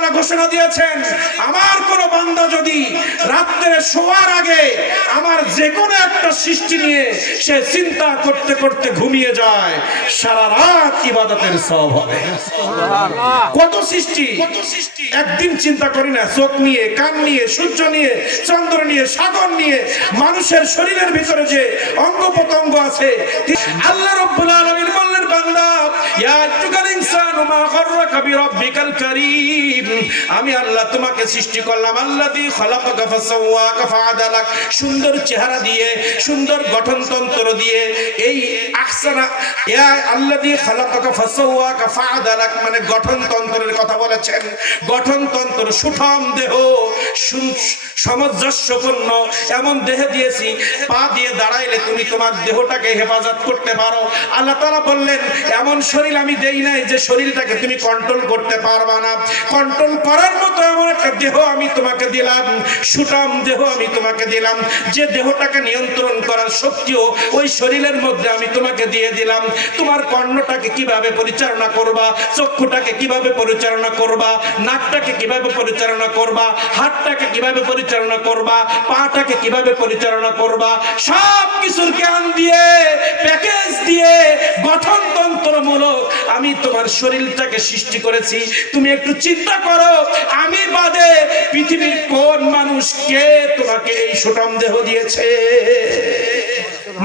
তাআলা ঘোষণা দিয়েছেন, আমার কোন বান্দা যদি রাত্রে শোয়ার আগে আমার যে কোনো একটা সৃষ্টি নিয়ে সে চিন্তা করতে করতে ঘুমিয়ে যায়, সারা রাত ইবাদতের সওয়াব হবে। কত সৃষ্টি একদিন চিন্তা করি না, চোখ নিয়ে, কান নিয়ে, সূর্য নিয়ে, চন্দ্র নিয়ে, সাগর নিয়ে, মানুষের শরীরের ভিতরে যে অঙ্গ প্রত্যঙ্গ আছে। আল্লাহ রাব্বুল আলামিন বললেন, বান্দা ইয়া আইয়ুহাল ইনসানু মা গাররাকা বিরাব্বিকাল কারীম, আমি আল্লাহ তোমাকে সৃষ্টি করলাম, আল্লাযী খালাকাকা ফাসাওয়াকা ফাআদালাক, সুন্দর চেহারা দিয়ে, সুন্দর গঠনতন্ত্র দিয়ে। এই আহসানা ইয়া আল্লাযী খালাকাকা ফাসাওয়াকা ফাআদালাক মানে গঠনতন্ত্রের কথা বলেছেন। গঠনতন্ত্র, সুঠাম দেহ, সামঞ্জস্যপূর্ণ এমন দেহ দিয়েছি, পা দিয়ে দাঁড়াইলে তুমি তোমার দেহটাকে হেফাজত করতে পারো। আল্লাহ তাআলা বললেন, এমন শরীর আমি দেই নাই যে শরীরটাকে তুমি কন্ট্রোল করতে পারবা না। কন্ট্রোল করার মতো এমন একটা দেহ আমি তোমাকে দিলাম, সুঠাম দেহ আমি তোমাকে দিলাম, যে দেহটাকে নিয়ন্ত্রণ করার শক্তিও ওই শরীরের মধ্যে আমি তোমাকে দিয়ে দিলাম। তোমার কর্ণটাকে কিভাবে পরিচালনা করবা, চক্ষুটাকে কিভাবে পরিচালনা করবা, নাকটাকে কিভাবে পরিচালনা করবা, হাতটাকে কিভাবে পরিচালনা করবা, পাটাকে কিভাবে পরিচালনা করবা, সব কিছুর জ্ঞান দিয়ে, প্যাকেজ দিয়ে, গঠনতন্ত্রমূলক আমি তোমার শরীরটাকে সৃষ্টি করেছি। তুমি একটু চিন্তা করো, আমি বাদে পৃথিবীর কোন মানুষ, কে তোমাকে এই সুঠাম দেহ দিয়েছে?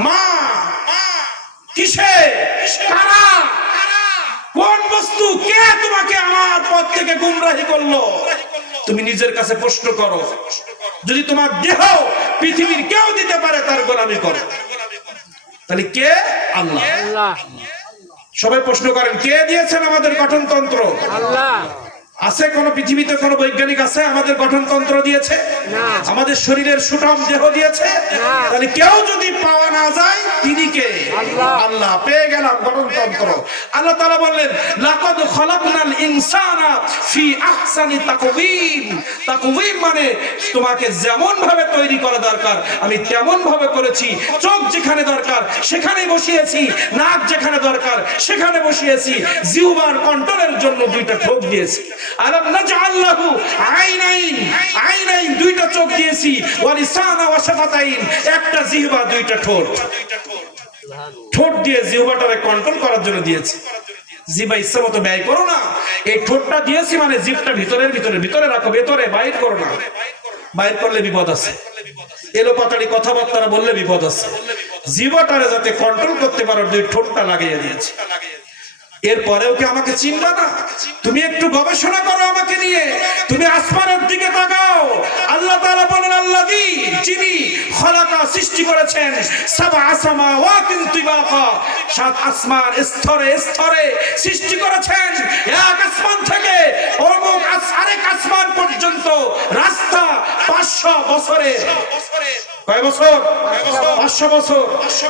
মা, কিসে, কারা, কোন বস্তু, কে তোমাকে আমার পথ থেকে গুমরাহি করলো? তুমি নিজের কাছে প্রশ্ন করো। যদি তোমার দেহ পৃথিবীর কেউ দিতে পারে, তার গোলামি করো। তাহলে কে? আল্লাহ। সবাই প্রশ্ন করেন, কে দিয়েছেন আমাদের গঠনতন্ত্র? আল্লাহ। আছে কোন পৃথিবীতে কোন বৈজ্ঞানিক আছে আমাদের গঠনতন্ত্র দিয়েছে? আমাদের শরীরের সুঠাম দেহ দিয়েছে? তাহলে কেউ যদি পাওয়া না যায়, তিনি কে? আল্লাহ। পেয়ে গেলাম গঠনতন্ত্র। আল্লাহ তাআলা বললেন, লাকাদ খালাকনাল ইনসানা ফি আহসানি তাকওয়িম। তাকওয়িম মানে তোমাকে যেমন ভাবে তৈরি করা দরকার আমি তেমন ভাবে করেছি। চোখ যেখানে দরকার সেখানেই বসিয়েছি, নাক যেখানে দরকার সেখানে বসিয়েছি, জিহ্বার কন্ট্রোলের জন্য দুইটা ঠোঁট দিয়েছি। আলাম নাজআল লাহু আইনাইন, আইনাইন দুইটা চোখ দিয়েছি, ওয়া লিসানা ওয়া শাফাতাইন একটা জিহ্বা, দুইটা ঠোঁট। ঠোঁট দিয়ে জিহ্বাটাকে কন্ট্রোল করার জন্য দিয়েছি। জিহ্বা ইচ্ছা মতো ব্যয় করো না। এই ঠোঁটটা দিয়েছি মানে জিহ্বাটা ভিতরের ভিতরে ভিতরে রাখো, ভেতরে বাইর করো না। বাইর করলে বিপদ আছে, এলোপাতাড়ি কথাবার্তা বললে বিপদ আছে। জিহ্বাটারে যাতে কন্ট্রোল করতে পারো, দুই ঠোঁটটা লাগিয়ে দিয়েছি। এরপরেও কি আমাকে চিনবা না? তুমি একটু গবেষণা করো আমাকে নিয়ে, তুমি আসমানের দিকে তাকাও। আল্লাহ তাআলা বলেন, আল্লাযী, যিনি খালাকা সৃষ্টি করেছেন, সাবআ সামাওয়াতিন তিবাকা, সাত আসমান স্তরে স্তরে সৃষ্টি করেছেন। এক আসমান থেকে অমুক আরেক আসমান পর্যন্ত রাস্তা 500 বছরের। কয় বছর? 500 বছর।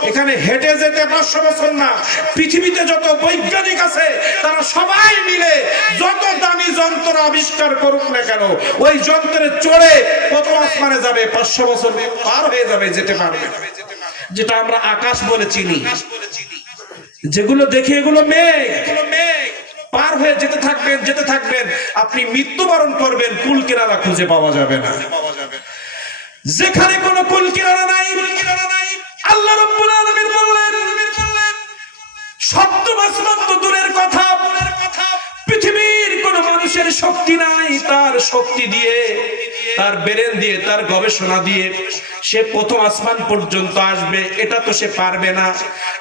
এখানে হেঁটে যেতে 500 বছর না। পৃথিবীতে যত বৈজ্ঞানিক আছে তারা সবাই মিলে যত দামি যন্ত্র আবিষ্কার করুক না কেন, ওই যন্ত্রে চড়ে কত আসমানে যাবে? 500 বছর পার হয়ে যাবে, যেতে পারবে। যেটা আমরা আকাশ বলে চিনি, যেগুলো দেখি এগুলো মেঘ। পার হয়ে যেতে থাকবেন, যেতে থাকবেন, আপনি মৃত্যুবরণ করবেন, কুল কিনারা খুঁজে পাওয়া যাবে না। যেখানে কোনো কুল কিনারা নাই, আল্লাহ রাব্বুল আলামিন বললেন, সপ্তম আসমান তো দূরের কথা, পৃথিবীর কোন মানুষের শক্তি নাই। তার শক্তি দিয়ে, তার ব্রেন দিয়ে, তার গবেষণা দিয়ে সে প্রথম আসমান পর্যন্ত আসবে, এটা তো সে পারবে না।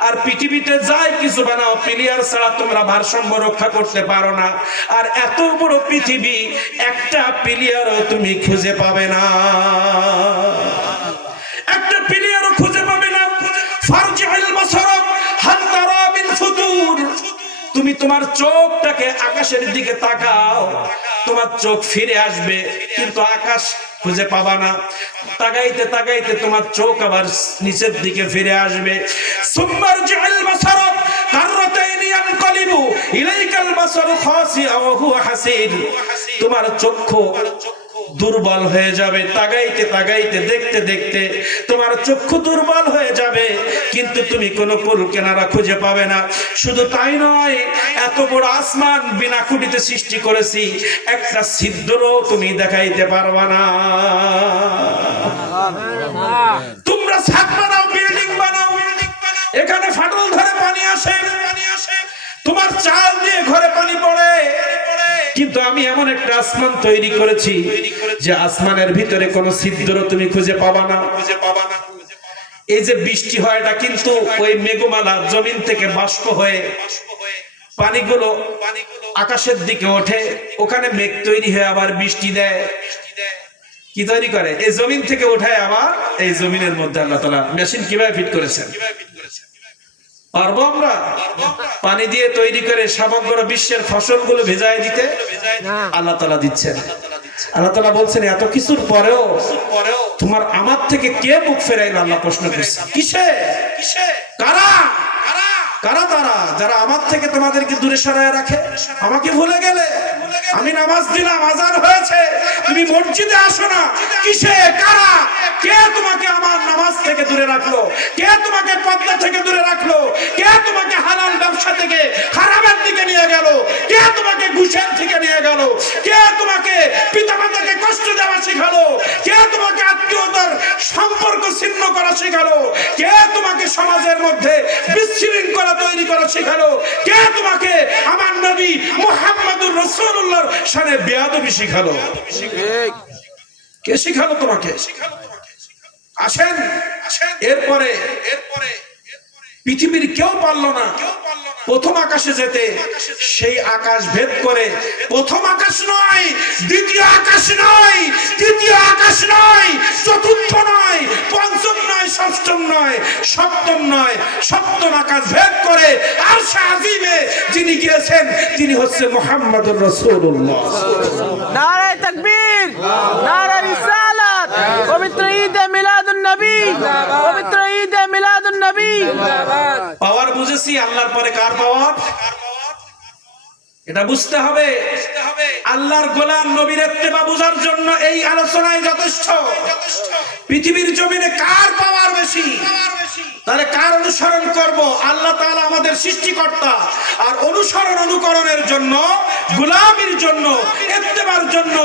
আর পৃথিবীতে যাই কিছু বানাও, প্লেয়ার ছাড়া তোমরা ভারসাম্য রক্ষা করতে পারো না। আর এত বড় পৃথিবী, একটা প্লেয়ারও তুমি খুঁজে পাবে না, একটা প্লেয়ারও খুঁজে পাবে না। ফারজিউল বাসার হাল তারা মিন ফুতুর, তুমি তোমার চোখটাকে আকাশের দিকে তাকাও, তোমার চোখ ফিরে আসবে, কিন্তু আকাশ খুঁজে পাবা না। তাকাইতে তাকাইতে তোমার চোখ আবার নিচের দিকে ফিরে আসবে। সুম্মারজিউল বাসার কাররাতাইন ইয়ানকালিবু ইলাইকাল বাসারু খাসিআ ওয়া হুয়া হাসির, তোমার চক্ষু দুর্বল হয়ে যাবে, তাকাইতে তাকাইতে দেখতে দেখতে তোমার চক্ষু দুর্বল হয়ে যাবে, কিন্তু তুমি কোনো কুল কিনারা খুঁজে পাবে না। শুধু তাই নয়, এত বড় আসমান বিনা খুঁটিতে সৃষ্টি করেছি, একটা ছিদ্রও তুমি দেখাইতে পারবা না। তোমরা ছাদ বানাও, বিল্ডিং বানাও, এখানে ফাটল ধরে পানি আসে, তোমার চাল দিয়ে ঘরে পানি পড়ে, কিন্তু আমি এমন একটা আসমান তৈরি করেছি যে আসমানের ভিতরে কোনো ছিদ্র তুমি খুঁজে পাবা না। এই যে বৃষ্টি হয়, এটা কিন্তু ওই মেঘমালা জমিন থেকে বাষ্প হয়ে পানিগুলো আকাশের দিকে ওঠে, ওখানে মেঘ তৈরি হয়ে আবার বৃষ্টি দেয়। কি তৈরি করে? এই জমিন থেকে ওঠায় আবার এই জমিনের মধ্যে আল্লাহ তাআলা মেশিন কিভাবে ফিট করেছেন? পারবো আমরা পানি দিয়ে তৈরি করে সমগ্র বিশ্বের ফসলগুলো ভেজায় দিতে? আল্লাহ তাআলা দিচ্ছেন। আল্লাহ তাআলা বলছেন, এত কিছুর পরেও তোমার আমার থেকে কে মুখ ফেরাইল? আল্লাহ প্রশ্ন করছে, কিসে? কারা? কারা তারা যারা আমার থেকে তোমাদেরকে দূরে সরায় রাখে? আমাকে ভুলে গেলে? আমি নামাজ দিলাম, আজান হয়েছে, তুমি মসজিদে আসো না, কিসে? কারা? কে তোমাকে আমার নামাজ থেকে দূরে রাখলো? কে তোমাকে পর্দা থেকে দূরে রাখলো? কে তোমাকে হালাল ব্যবসা থেকে হারামের দিকে নিয়ে গেল? কে তোমাকে ঘুষের থেকে নিয়ে গেল? কে তোমাকে পিতামাতাকে কষ্ট দেওয়া শেখালো? কে তোমাকে আত্মীয়তার সম্পর্ক ছিন্ন করা শেখালো? কে তোমাকে সমাজের মধ্যে বিশৃঙ্খলা তৈরি করা শেখালো? কে তোমাকে আমার নবী মুহাম্মদুর রাসূলুল্লাহর শানে বেয়াদবি শেখালো? কে শিখালো তোমাকে? আসেন, এরপরে পৃথিবীর কেউ পারলো না প্রথম আকাশে যেতে। সেই আকাশ ভেদ করে প্রথম আকাশ নয়, দ্বিতীয় আকাশ নয়, তৃতীয় আকাশ নয়, চতুর্থ নয়, পঞ্চম নয়, ষষ্ঠম নয়, সপ্তম নয়, সপ্তম আকাশ ভেদ করে আরশে আজিমে যিনি গিয়েছেন তিনি হচ্ছে মুহাম্মদুর রাসূলুল্লাহ। নারে তাকবীর, নারে রিসালাত, পবিত্র ঈদে মিলাদুন নবী, পবিত্র ঈদে মিলাদুন নবী। পাওয়ার বুঝেছি, আল্লাহর পরে কার পাওয়ার এটা বুঝতে হবে। আল্লাহর গোলাম নবীর ইত্তেবা বুঝার জন্য এই আলোচনায় যথেষ্ট। পৃথিবীর জমিনে কার পাওয়ার বেশি, তাহলে কার অনুসরণ করব? আল্লাহ তাআলা আমাদের সৃষ্টিকর্তা, আর অনুসরণ অনুকরণের জন্য, গোলামির জন্য, ইত্তেবার জন্য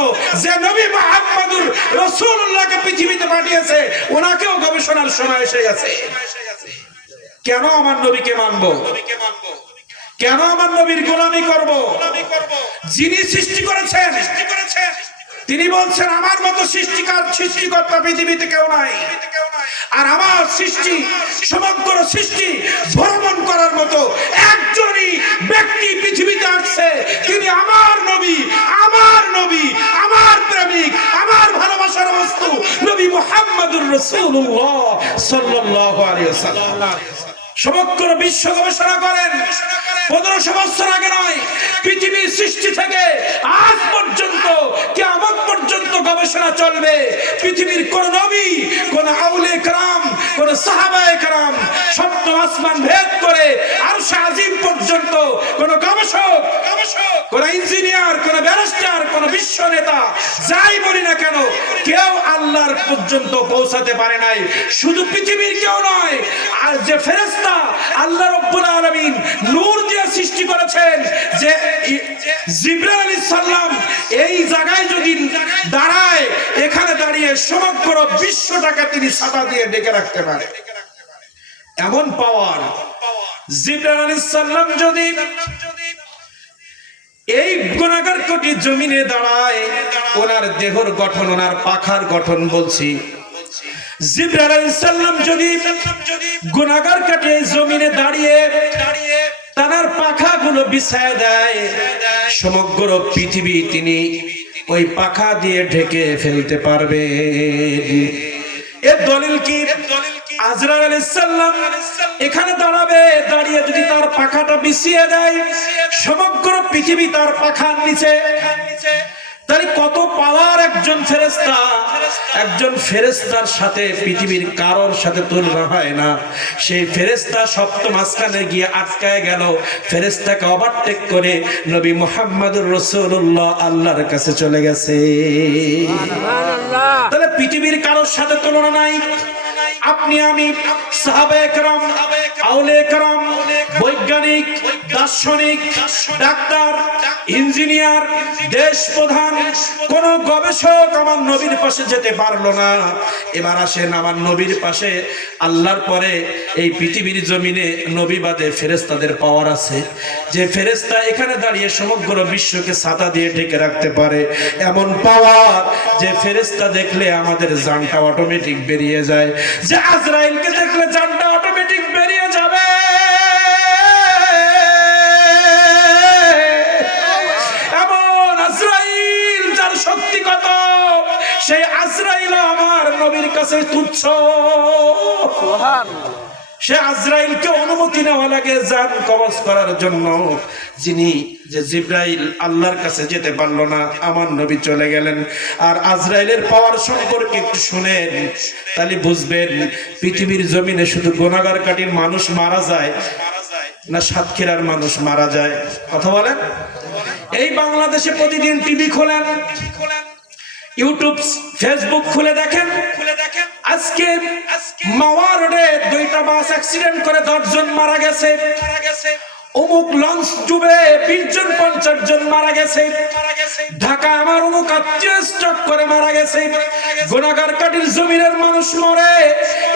যে নবী মুহাম্মদুর রাসূলুল্লাহকে পৃথিবীতে পাঠিয়েছে, ওনাকেও গবেষণার সময় এসে গেছে। কেন আমার নবীকে মানব? কেন আমার নবীর গোলামি করব? যিনি সৃষ্টি করেছেন তিনি বলছেন, আমার মতো সৃষ্টিকর্তা পৃথিবীতে কেউ নাই, আর আমার সৃষ্টি, সমগ্র সৃষ্টি ভ্রমণ করার মতো একজনই ব্যক্তি পৃথিবীতে আসছে, তিনি আমার নবী, আমার নবী, আমার প্রেমিক, আমার ভালোবাসার বস্তু নবী মুহাম্মদুর রাসূলুল্লাহ সাল্লাল্লাহু আলাইহি ওয়াসাল্লাম। সমগ্র বিশ্ব গবেষণা করেন, 1500 বছর আগে নয়, পৃথিবীর সৃষ্টি থেকে আজ পর্যন্ত, কিয়ামত পর্যন্ত গবেষণা চলবে। পৃথিবীর কোন নবী, কোন আউলিয়া کرام, কোন সাহাবায়ে کرام সপ্তম আসমান ভেদ করে আরশে আজিম পর্যন্ত কোন গবেষক, কোন ইঞ্জিনিয়ার, কোন ব্যারিস্টার, কোন বিশ্ব নেতা, যাই বলি না কেন, কেউ আল্লাহর পর্যন্ত পৌঁছাতে পারে নাই। শুধু পৃথিবীর কেউ নয়, আর যে ফেরেশতা আল্লাহ রাব্বুল আলামিন নূর দিয়ে সৃষ্টি করেছেন, যে জিবরাইল আলাইহিস সালাম এই জায়গায় যদি দাঁড়ায়, এখানে দাঁড়িয়ে সমগ্র বিশ্বটাকে তিনি ছাতা দিয়ে ঢেকে রাখতে পারে, এমন পাওয়ার। জিবরাইল আলাইহিস সালাম যদি এই গুনাহগার কোটি জমিনে দাঁড়ায়, ওনার দেহর গঠন, ওনার পাখার গঠন বলছি, জিবরাইল আলাইহিস সালাম যদি গুনাহগার কাটে জমিনে দাঁড়িয়ে তার পাখাগুলো বিছায় দেয়, সমগ্র পৃথিবী তিনি ওই পাখা দিয়ে ঢেকে ফেলতে পারবে। এর দলিল কি? আজরাইল আলাইহিস সালাম এখানে দাঁড়াবে, দাঁড়িয়ে যদি তার পাখাটা বিছিয়ে দেয়, সমগ্র পৃথিবী তার পাখার নিচে। তাই কত পাওয়ার একজন ফেরেশতা, একজন ফেরেশতার সাথে পৃথিবীর কারোর সাথে তুলনা হয় না। সেই ফেরেশতা সপ্তম আসমানে গিয়ে আটকায় গেল, ফেরেশতাকে ওভারটেক করে নবী মুহাম্মদুর রাসূলুল্লাহ আল্লাহর কাছে চলে গেছে। তাহলে পৃথিবীর কারোর সাথে তুলনা নাই। আপনি আমি সাহাবায়ে কেরাম, আউলিয়া কেরাম, বৈজ্ঞানিক, দার্শনিক, ডাক্তার, ইঞ্জিনিয়ার, দেশ প্রধান, কোন গবেষক আমার নবীর পাশে যেতে পারলো না। এবার আসেন আমার নবীর পাশে আল্লাহর পরে এই পৃথিবীর জমিনে নবী বাদে ফেরেশতাদের পাওয়ার আছে। যে ফেরেশতা এখানে দাঁড়িয়ে সমগ্র বিশ্বকে ছাতা দিয়ে ঢেকে রাখতে পারে, এমন পাওয়ার যে ফেরেশতা দেখলে আমাদের জানটা অটোমেটিক বেরিয়ে যায়, যে আজরাইলকে দেখলে জানটা অটোমেটিক বেরিয়ে যাবে। এমন আজরাইল যার শক্তি কত, সেই আজরাইল আমার নবীর কাছে তুচ্ছ। সে আজরাইলকে অনুমতি নেওয়া লাগে জান কবজ করার জন্য। যিনি যে জিব্রাইল আল্লাহর কাছে যেতে পারলো না, আমার নবী চলে গেলেন। আর আজরাইলের পাওয়ার সম্পর্কে একটু শুনেন, তাহলে বুঝবেন পৃথিবীর জমিনে শুধু গুনাহগার কাটির মানুষ মারা যায় না সাতক্ষীরার মানুষ মারা যায়? কথা বলেন। এই বাংলাদেশে প্রতিদিন টিভি খোলেন, ইউটিউব, ফেসবুক খুলে দেখেন, আজকে মাওয়া রোডে 2টা বাস অ্যাক্সিডেন্ট করে 10 জন মারা গেছে। অমুক লঞ্চ ডুবে 20 জন 50 জন মারা গেছে। ঢাকা আমার অমুক আত্মীয় স্ট্রোক করে মারা গেছে। গুনাহগার কাটির জমিনের মানুষ মরে।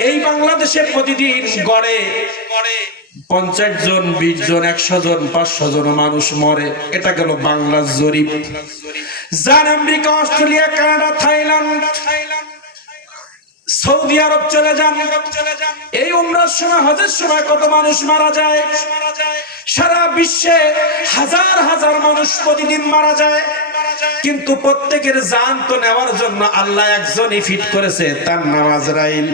এই বাংলাদেশে প্রতিদিন গড়ে 50 জন, 20 জন, 100 জন, 500 জন মানুষ মরে। এটা গেল বাংলার জরিপ। যান আমেরিকা, অস্ট্রেলিয়া, কানাডা, থাইল্যান্ড, সৌদি আরব চলে যান, এই উমরার সময়, হজের সময় কত মানুষ মারা যায়। সারা বিশ্বে হাজার হাজার মানুষ প্রতিদিন মারা যায়। কিন্তু প্রত্যেকের জান তো নেওয়ার জন্য আল্লাহ একজনই ফিট করেছে, তার নাম আজরাইল।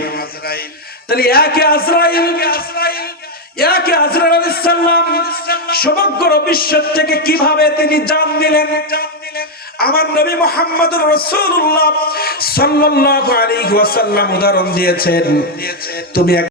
তাহলে একে আজরাইল আলাইহিস সালাম সমগ্র বিশ্ব থেকে কিভাবে তিনি জান নিলেন? আমার নবী মুহাম্মদুর রাসূলুল্লাহ সাল্লাল্লাহু আলাইহি ওয়াসাল্লাম উদাহরণ দিয়েছেন, তুমি